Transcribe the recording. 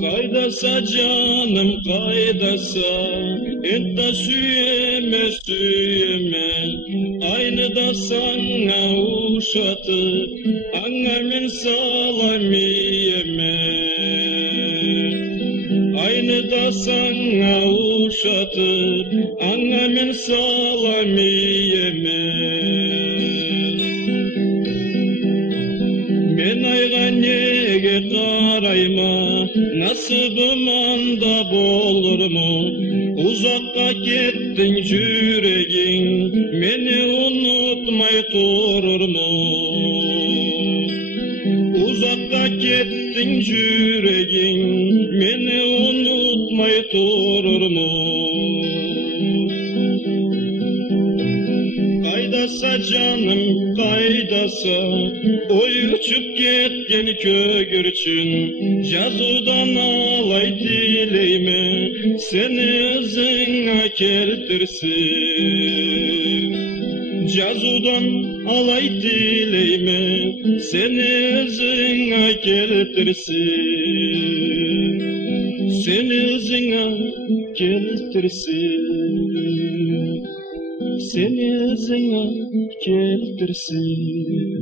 Kaydasa canım kaydasa, etta süyeme süyeme, aynı da sana uşatı, annemin salamiyeme. Aynı da sana uşatı, annemin salamiyeme. Men aygan nege karayma, nasibim anda bolur mu? Uzakka kettin yüreğin, meni unutmay durur mu? Uzakka kettin yüreğin, meni unutmay durur mu? Kaydasa canım kaydasa, oy uçup ketken kögürçün, жазудан алay dileyme, seni özüne keltirsin. Жазудан алay dileyme, seni özüne keltirsin. Seni özüne keltirsin. Seni özüne keltirsin.